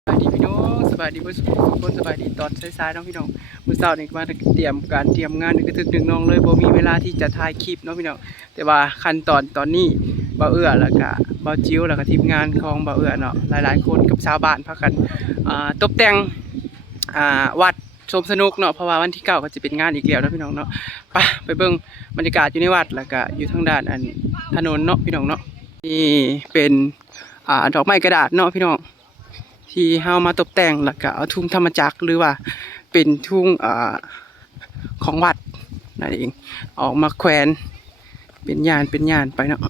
สบายดีพี่น้องสบายดีทุกคนสบายดีตอนสายๆน้องพี่น้องมื้อเช้านี่มาเตรียมงานนึกถึกหนึ่งน้องเลยบ่มีเวลาที่จะถ่ายคลิปเนาะพี่น้องแต่ว่าขั้นตอนนี้บ่าวเอื้อแล้วก็บ่าวจิ๋วแล้วก็ทีมงานของบ่าวเอื้อเนาะหลายๆคนกับชาวบ้านพากันตกแต่งวัดชมสนุกเนาะเพราะว่าวันที่9ก็จะเป็นงานอีกแล้วเนาะพี่น้องเนาะไปเบิ่งบรรยากาศอยู่ในวัดแล้วก็อยู่ทางด้านถนนเนาะพี่น้องเนาะนี่เป็นดอกไม้กระดาษเนาะพี่น้องที่เฮามาตกแต่งแล้วก็เอาทุ่งธรรมจักรหรือว่าเป็นทุ่งของวัดนั่นเองออกมาแขวนเป็นยานไปเนาะ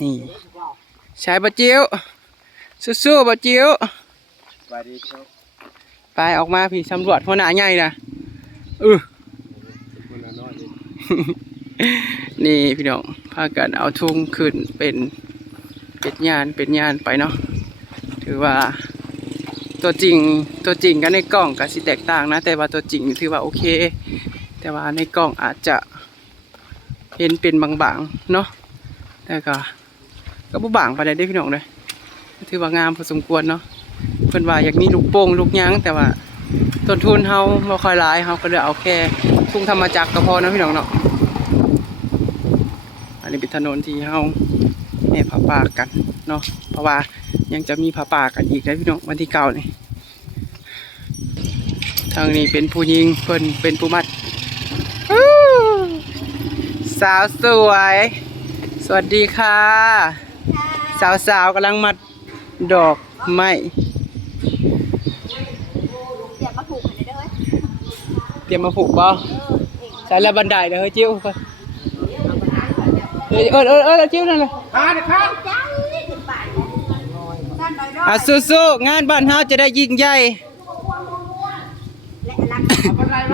นี่ใช้บะจิ๋วสู้ๆบะจิ๋วไปออกมาพี่สำรวจหัวหน้าใหญ่นะนี่พี่น้องพากันเอาทุ่งขึ้นเป็นยานไปเนาะถือว่าตัวจริงกันในกล้องก็สิแตกต่างนะแต่ว่าตัวจริงถือว่าโอเคแต่ว่าในกล้องอาจจะเห็นเป็นบางๆเนาะแต่ก็บ่บางไปได้พี่น้องเลยถือว่างามพอสมควรเนาะเพิ่นว่าอยากมีลูกโป่งลูกยางแต่ว่าต้นทุนเฮาบ่ค่อยหลายเฮาก็เลยเอาแค่ทุ่งธรรมจักรก็พอนะพี่น้องเนาะอันนี้เป็นถนนที่เฮาแห่ผ้าป่ากันเนาะเพราะว่ายังจะมีผ้าป่ากันอีกนะพี่น้องวันที่9นี่ทางนี้เป็นผู้หญิงเพิ่นเป็นผู้มัดสาวสวยสวัสดีค่ะสาวกำลังมัดดอกไม้เตรียมมาผูกบ่ใส่ละบันไดเลยเฮ้ยจิ้วจิ้วนั่นเลยสู้งานบ้านเฮาจะได้ยิ่งใหญ่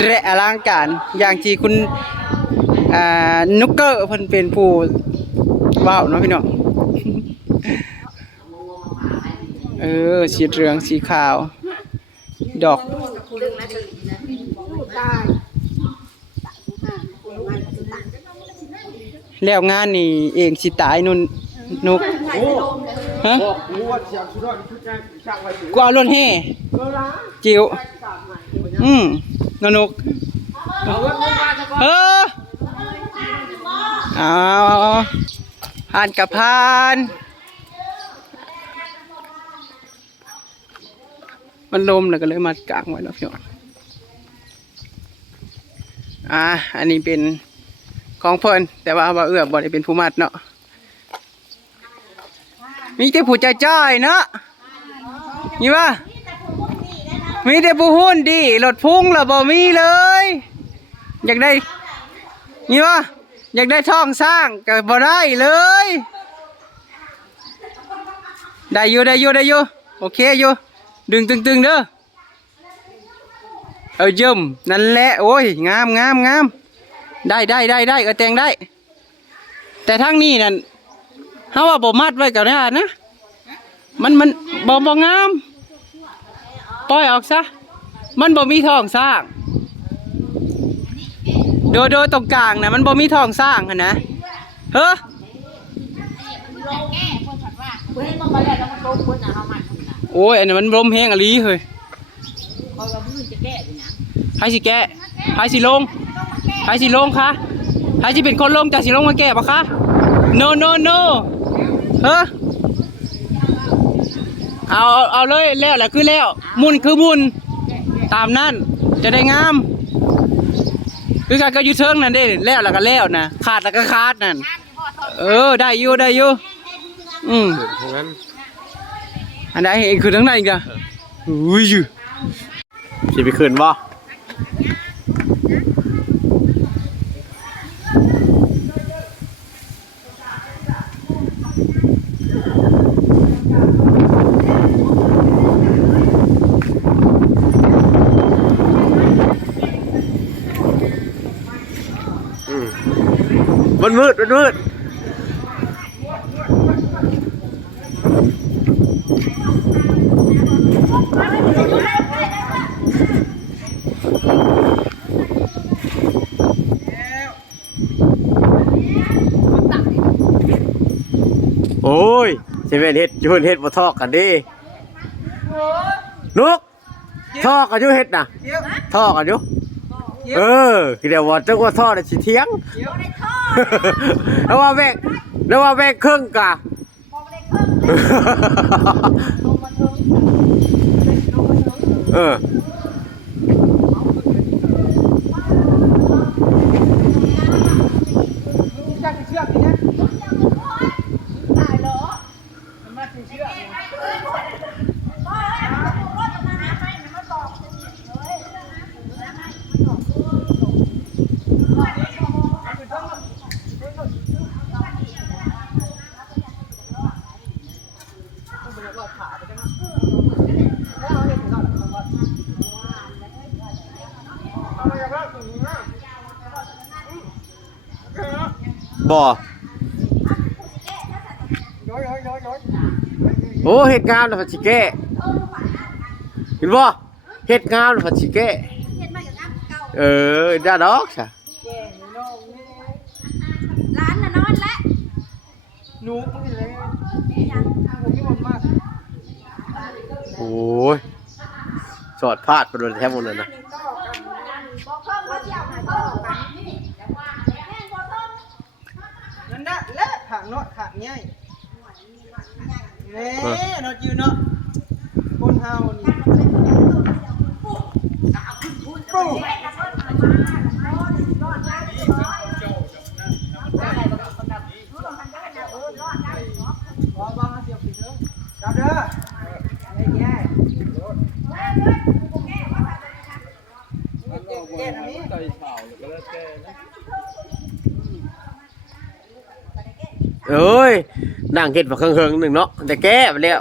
และอลังการอย่างที่คุณนุกเกอร์เพิ่นเป็นผู้ว้าวเนาะพี่น้องสีเหลืองสีขาวดอกแล้วงานนี่เองสิตายนุ่นนุกฮะกูเอารถแห่จิ๋วนุกเอาผ่านกับผ่านมันลมแล้วก็เลยมากางไว้แล้วพี่น้องอันนี้เป็นของเพิ่นแต่ว่าบ่บ่ได้เป็นผู้มัดเนาะมีแต่ผู้ใจจ้อยเนาะนี่ว่ามีแต่ผู้หุ่นดีรถพุ่งแล้วบ่มีเลยอยากได้นี่ว่าอยากได้ท่องสร้างก็บ่ได้เลยได้อยู่โอเคอยู่ดึงตึงเด้อเยิ่มนั่นแหละโอ้ยงามได้แต่งได้แต่ทั้งนี้นั่นเฮาว่าบ่มัดไว้ก็ได้นะมันบ่งามปล่อยออกซะมันบ่มีท้องสร้างโดตรงกลางนะมันบ่มีท้องสร้างหั่นนะเฮ้อโอ้ยอันนี้มันลมแห้งอลีเฮ้ยให้สิแก้ให้สิลงคะให้สิเป็นคนลงแต่สิลงมาแก้ปะคะ no เฮ้อเอาเลยแล้วแหละคือแล้วมุนคือมุนตามนั่นจะได้งามคือการก็ยูเทิร์นนั่นเด้แล้วก็แล้วนะขาดแล้วก็ขาดนั่นได้อยู่อันไหนเองคือทั้งนั้นอีกอะอุ้ยสิไปคืนบ่มันมืดโอ้ย สิเป็นเฮ็ดยุ่นเฮ็ดบ่ทอกกันดินุกทอกกันอยู่เฮ็ดน่ะทอกกันอยู่คือเดี๋ยวว่าจักว่าทอได้สิเถียงแล้วว่าแบกครึ่งกะบ่โอ้เฮ็ดงามแล้วพัดสิแก้เห็นบ่เฮ็ดงามแล้วพัดสิแก้ได้ดอกจ้ะร้านน่ะนอนแล้ว หนูมึงเลย โอ้ยสอดพลาดไปโดนแทบหมดเลยนะ นั่นน่ะและถังเนาะถังใหญ่เน่เนาะอยู่เนาะคนเฮานี่ปุ๊บบ่มาเสียบสิเด้อจับเด้อไอ้แย่แก่อันนี้ใส่ข่าวแล้วก็แล้วแก่นะ เอ้ยนั่งเฮ็ดมาเครื่องๆหนึ่งเนาะแต่แก้ไปแล้ว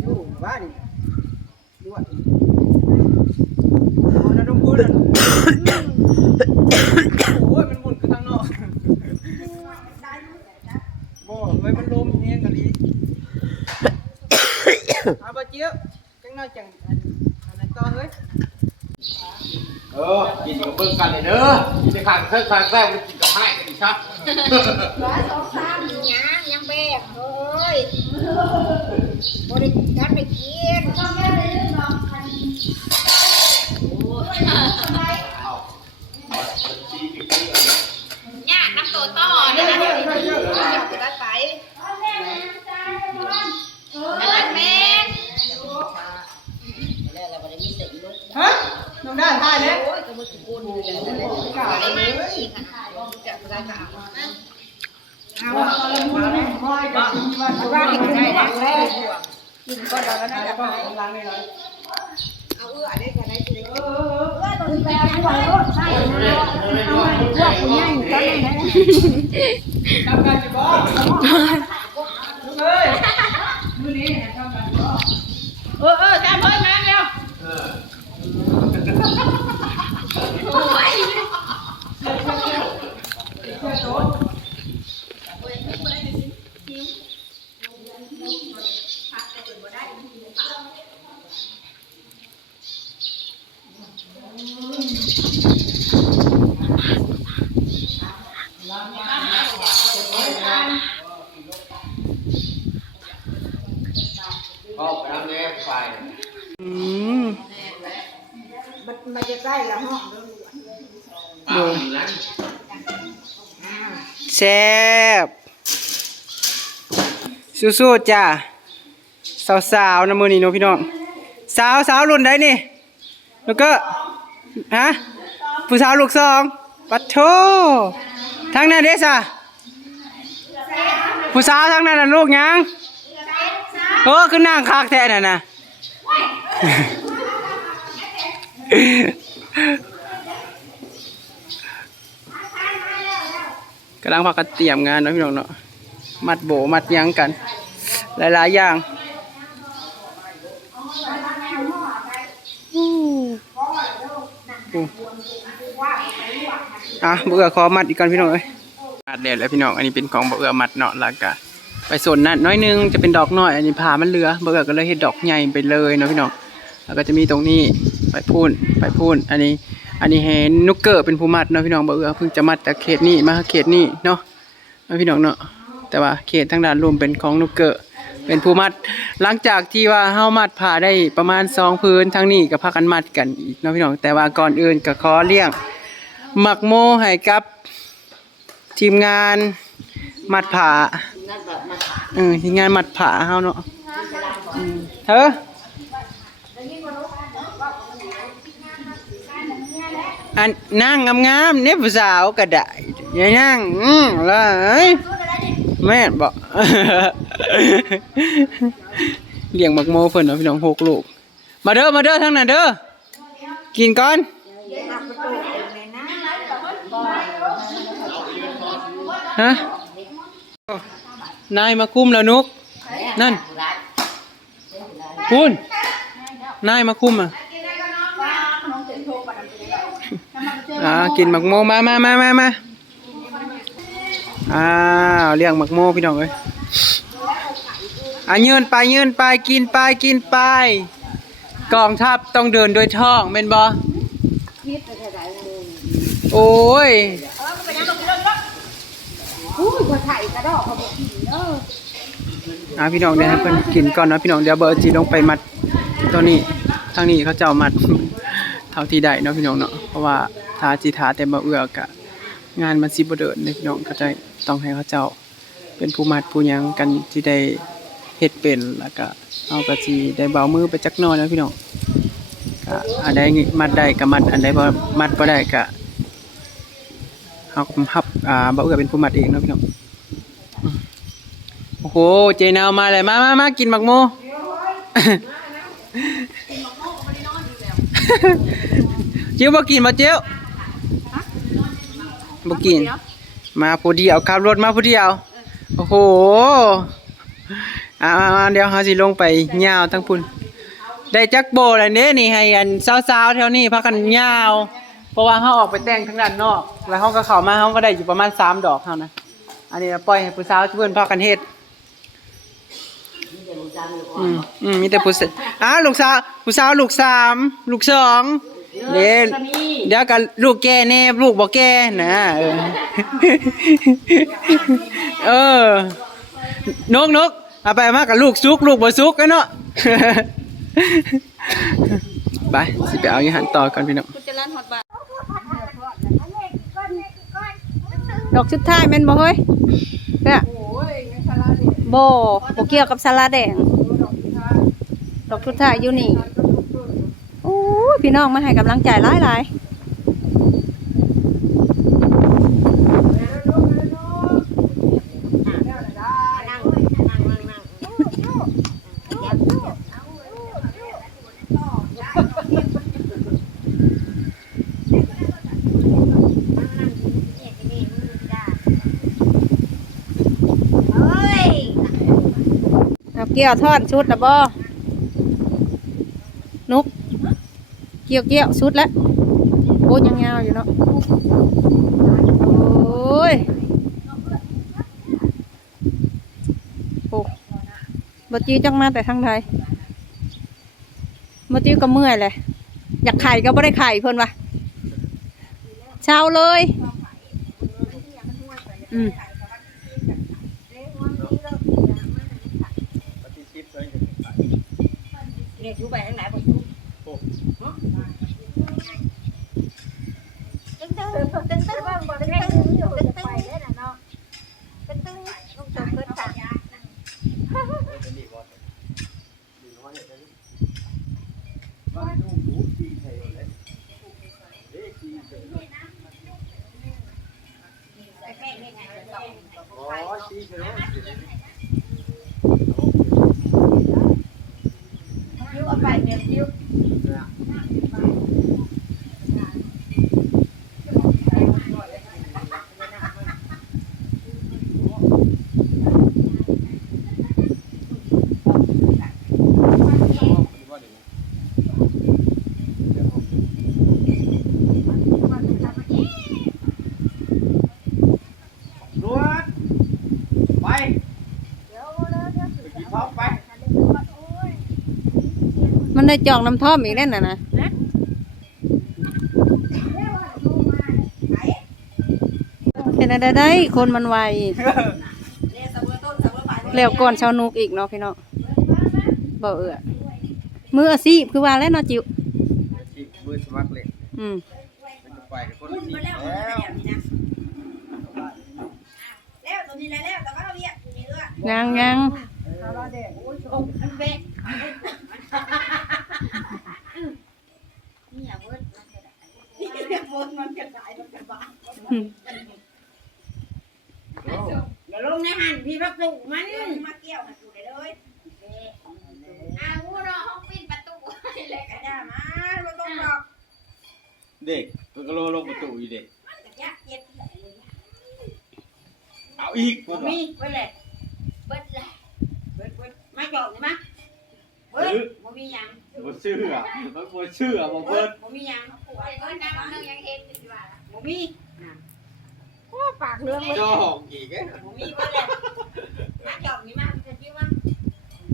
อยู่บ้านนี่ด้วยนะต้องพูดนะโอ้ยมันหมุนกันทางนอกบ่ไว้มันลมเฮียงกันลีเอาบ่เจี๊ยบจังน้อยจังอันนั้นต่อเฮ้ยกินกับเบิ่งกันเลยเด้อกินจะขาดเครื่องขาดแซ่บมันกินกับให้กันอีกครับ123ยังแบกเฮ้ยบ่ได้ทันได้กินเนี่ยน้ำโตต่อนะจะได้ไปนั่นแม่ฮะน้องได้ท่าแล้วโอ้ยกระมุดกุลเลยกายเลยจะไปได้ก็เอาว่ากินได้แล้วกินก็ได้แล้วนะจะไปล้างเลยเอาได้ก็ได้สิตัวนี้ไปเอาไว้รถใช่เอาไว้พวกผู้ใหญ่ก็ได้นะทำการจะบอกเฮ้ยมื้อนี้ทำการบอกจำเฮ้ยมาเร็วโอ้ยไปน้ำแน่ไฟมันจะใกล้ละห้องแซ่บสู้ๆจ้าสาวๆนะมื้อนี้เนาะพี่น้องสาวรุ่นใดนี่แล้วก็ฮะผู้สาวลูกสองปัดโธทางนั้นเด้ซะผู้สาวทางนั้นน่ะลูกหยังคือนั่งคักแท้น่ะนะกำลังพากันเตรียมงานเนาะพี่น้องเนาะมัดโบมัดยังกันหลายๆอย่างเบื่อขอมัดอีกก่อนพี่น้องเอ้ยมัดเด็ดแล้วพี่น้องอันนี้เป็นของเบื่อมัดเนาะแล้วก็ไปส่วนนั้นน้อยนึงจะเป็นดอกน้อยอันนี้ผ่ามันเหลือเบื่อก็เลยเฮ็ดดอกใหญ่ไปเลยเนาะพี่น้องแล้วก็จะมีตรงนี้ ไปพูนอันนี้เห็นนุกเกอร์เป็นผู้มัดเนาะพี่น้องบ่เอื้อเพิ่งจะมัดจากเขตนี้มาเขตนี้เนาะพี่น้องเนาะแต่ว่าเขตทางด้านรวมเป็นของนุกเกอร์เป็นผู้มัดหลังจากที่ว่าเฮามัดผ้าได้ประมาณ2พื้นทางนี้ก็พากันมัดกันอีกเนาะพี่น้องแต่ว่าก่อนอื่นก็ขอเลี้ยงหมักโมให้กับทีมงานมัดผ้าทีมงานมัดผ้าเฮาเนาะเฮ้ออันนั่งงามๆเนี่ยผู้สาวก็ได้อย่านั่งเลยแม่บอก เลี้ยงหมักโมเพิ่นเนาะพี่น้อง6 ลูกมาเด้อทั้งนั้นเด้อกินก่อนฮะนายมาคุมแล้วนุกนั่นคุณนายมาคุมกินหมักโมมาเลี้ยงหมักโมพี่น้องเอ้ยยืนไปกินไปกองทัพต้องเดินโดยท้องแม่นบ่โอ้ยพี่น้องเดี๋ยวให้เพิ่นกินก่อนนะพี่น้องเดี๋ยวเบอร์จีลงไปมัดตัวนี้ทางนี้เขาเจ้ามัดเท่าที่ได้เนาะพี่น้องเนาะเพราะว่าทาจีทาแต่บ่เอื้อกะงานมันสิบ่เดินพี่น้องก็จะต้องให้เขาเจ้าเป็นผู้มัดผู้หยังกันที่ได้เฮ็ดเป็นแล้วก็เอาก็สิได้เบามือไปจักหน่อยนะพี่น้องก็อันใดมัดได้ก็มัดอันใดบ่มัดบ่ได้ก็เฮาก็ฮับบ่เอื้อเป็นผู้มัดเองเนาะพี่น้องโอ้โหเจนาวมาเลยมากินหมักโมเจียวบ่กินบ่เจียวบ่กินมาผู้เดียวขับรถมาผู้เดียวโอ้โหเดี๋ยวเฮาสิลงไปย่าวทั้งพุ่นได้จักโบแล้วเด้นี่ให้อันสาวๆแถวนี้พากันย่าวเพราะว่าเฮาออกไปแต่งทางด้านนอกแล้วเฮาก็เข้ามาเฮาก็ได้อยู่ประมาณ3 ดอกเฮานะอันนี้ปล่อยให้ผู้สาวเพิ่นพากันเฮ็ดมีแต่ผู้ลูกสาวผู้สาวลูก3ลูก2เดี๋ยวกันลูกแก่แน่ลูกบ่แก่นะนกเอาไปมากับลูกซุกลูกบ่ซุกกันเนาะไปสิไปเอาอาหารต่อกันพี่น้องดอกสุดท้ายแม่นบ่เฮ้ยเนี่ยบ่เกี่ยวกับสาลาแดงดอกสุดท้ายอยู่นี่โอ้ยพี่น้องมาให้กำลังใจหลายเกี่ยวทอดชุดนะบ่นุกเกี่ยวชุดแล้วโอ้ยังยาวอยู่เนาะโอ้ยโอ้บ่จี้จังมาแต่ทางใดบ่จี้ก็เมื่อยเลยอยากไข่ก็บ่ได้ไข่เพิ่นว่ะเช้าเลยเนี่ยอยู่ไปทางไหนบ่อยู่ตึ้งว่าบ่ได้ตึ้งอยู่จะไปได้น่ะเนาะตึ้งลูกจบเพิ่นเอาไปเดี๋ยวยิ้วมันได้จองน้ำท่อมอีกแน่นน่ะนะ เป็นอะไรได้คนมันไวแล้วก่อนชาวนุกอีกเนาะพี่น้องบ่เอื้อมืออาชีพคือว่าแล้วเนาะจิ๋ว มือสมัครเลย อืม มันจะไปกับคนละทีแล้ว แล้วตัวนี้แล้วแต่ว่าเราเรียกตัวนี้เอื้อ ยัง นี่อย่าเวิร์ดมันกระจายมันกระบาด อืม อย่าลงในหันพี่พักตุมันมาเกี่ยวหันกูได้เลยอาวุธห้องปิดประตูเลยกระดามาเราต้องรอ เด็กมันก็ลงประตูอีเด็ก กระยะเย็ด เอาอีก มีไว้เลยเบิดเลยเบิดมาจอดเลยมั้ยเบิดบ่มียัง บ่เชื่อมันบ่เชื่อบ่เบิด บ่มียังเบิดน้ำนึงยังเห็นอยู่ว่าบ่มีโอ้ปากเรื่องเลย จอกอีกเอ้ย บ่มีเบิดเลยมาจอดนี่มาจะคิดว่า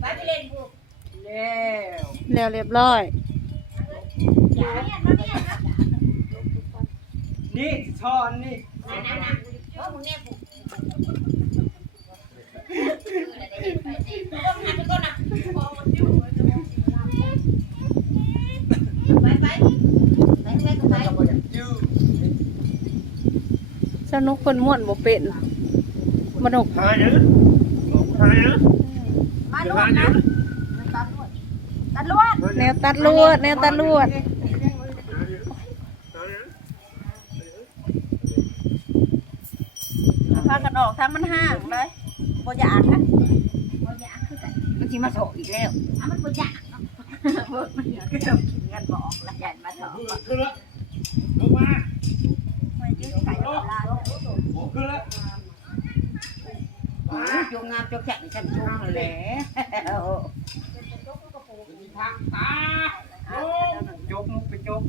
ไปเล่นบุก แล้วเรียบร้อย อย่าเล่นมาเล่นนะ นี่ช้อนนี่ นั่นเพราะมึงเนี่ยบุกสนุกคนม่วนบ่เป็นบ่นุก หายนะหายนะ มาลวดนะตัดลวด แนวตัดลวดแนวตัดลวด พากันออกทางมันห่างเลยบ่อยากนะบ่อยากคือกันมันสิมาโถอีกแล้วมันบ่อยากมันอยากก็ต้องกินกันบอกละยันมาโถ ขึ้นละลงมา มันยืดไก่ลา โอ้ขึ้นละ จงงามจงแข็งฉันจงเลยแหละ ทางตาโจกมุกไปโจก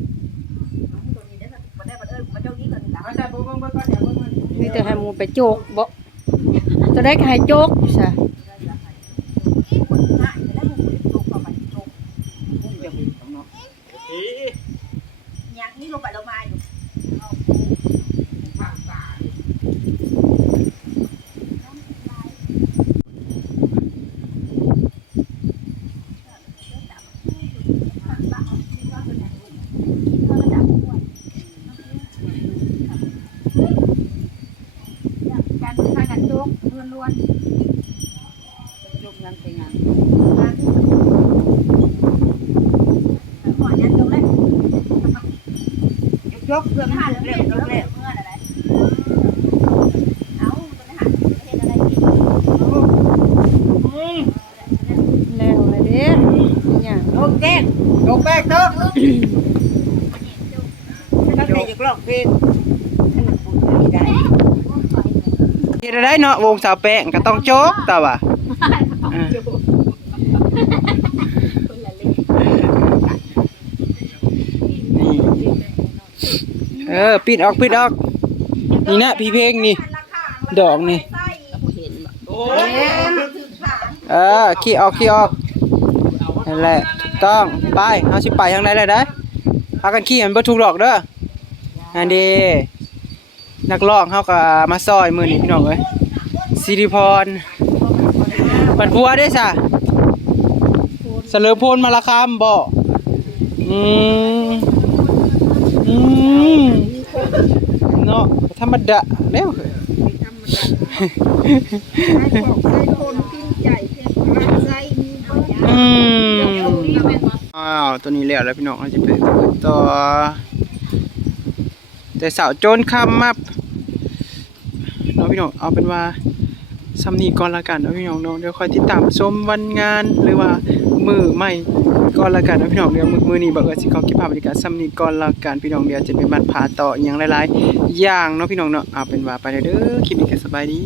ตัวนี้ได้บ่ได้บ่เอิ้นบ่เจ้านี้ก่อนนี่ล่ะ มาแต่เบิ่งก่อนอย่าเบิ่งมัน มีแต่ให้หมูไปโจกบ่จะได้ก็ให้โจกซะ คนง่ายจะได้บ่จงเข้าไปจง อี ยังนี่ลงไปลงมาอยู่ ทางตา การพากันจงล้วนๆจงนั้นเป็นงานหอยยันจงเลยยกเพื่อไม่ให้เร็วเร็วเมื่ออะไรเอาตัวนี้หาประเทศอะไรกิน แล้วเลยเด้เนี่ย โอเค โจกแป้งเด้อ ตั้งแต่อยากร้องเพลงได้ เฮ็ดได้เนาะวงสาวแป้งก็ต้องโจกแต่ว่าปิดออกนี่นะพี่เพลงนี่ดอกนี่ โอ้ ขี้ออกนั่นแหละถูกต้องไปเอาสิไปทางไหนเลยได้พากันขี้มันบ่ถูกดอกเด้ออันดีนักร้องเฮาก็มาซอยมื้อนี้พี่น้องเอ้ยสิริพรปัดผัวได้ซะเสลอพลมาละคำบ่อืมเนาะธรรมดาแล้วอ้าวตัวนี้แล้วพี่น้องเราจะไปต่อแต่สาวโจรคำมาเนาะพี่น้องเอาเป็นว่าซ้ำนี้ก่อนละกันเนาะพี่น้องเนาะเดี๋ยวคอยติดตามชมวันงานหรือว่ามือใหม่ก่อนละกันเนาะพี่น้องเดี๋ยวมือนี้บ่เอิ้นสิขอเก็บภาพบรรยากาศซ้ำนี้ก่อนละกันพี่น้องเดี๋ยวจะไปบัดผาต่ออีหยังหลายๆอย่างเนาะพี่น้องเนาะเอาเป็นว่าไปเด้อคลิปนี้ก็สบายดี